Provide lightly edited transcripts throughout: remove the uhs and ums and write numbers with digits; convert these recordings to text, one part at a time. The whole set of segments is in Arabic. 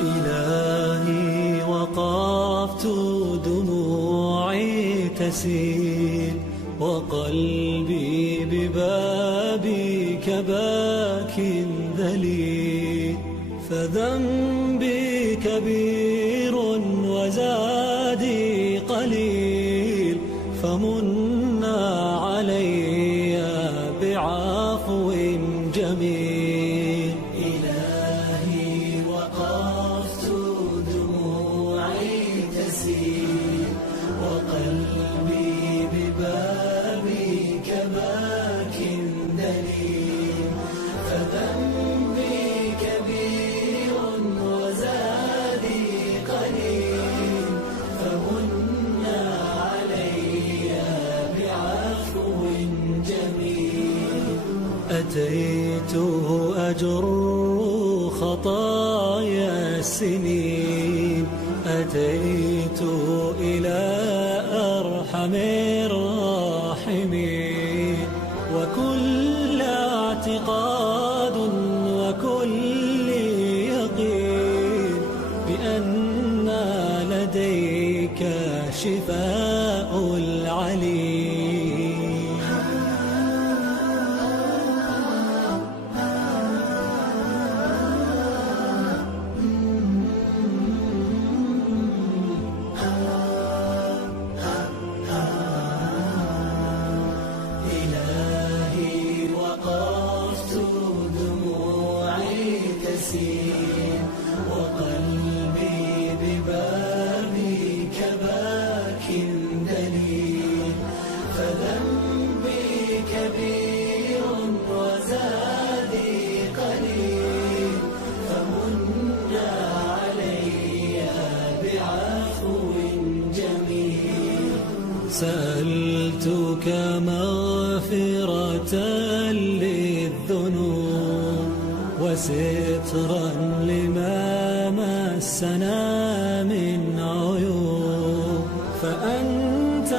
إلهي وقفت دموعي تسيل وقلبي ببابك باك ذليل، فذنبي كبير وزادي قليل، فمنا علي بعفو جميل. إلهي وقفت دموعي تسيل وقلبي ببابك باك دليل، فذنبي كبير وزادي قليل، فمنا علي بعفو جميل. أتيت أجر خطايا السنين، أتيت إلى أرحم الراحمين، وكل اعتقاد وكل يقين بأن لديك شفاء العليل. إلهي وقفت دموعي تسيل وقلبي ببابك باك دليل، فذنبي كبير وزادي قليل، فمنا علي بعفو جميل. سألتك مغفرة للذنوب وسترا لما مسنا من عيوب، فأنت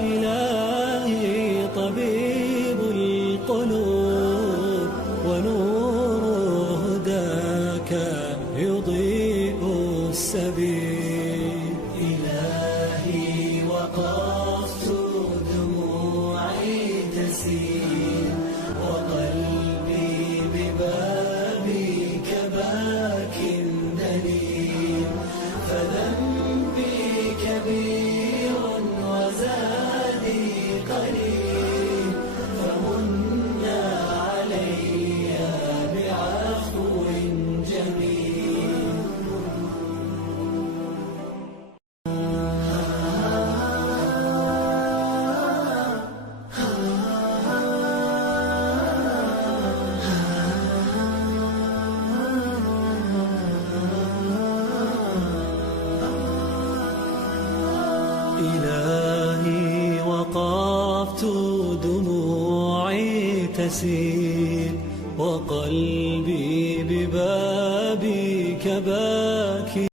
إلهي طبيب القلوب، ونور هداك يضيء السبيل. إلهي وقفت دموعي تسيل وقلبي ببابك باك دليل، فذنبي كبير وزادي قليل، فمنا علي بعفو جميل. إلهي وقفت دموعي تسيل وقلبي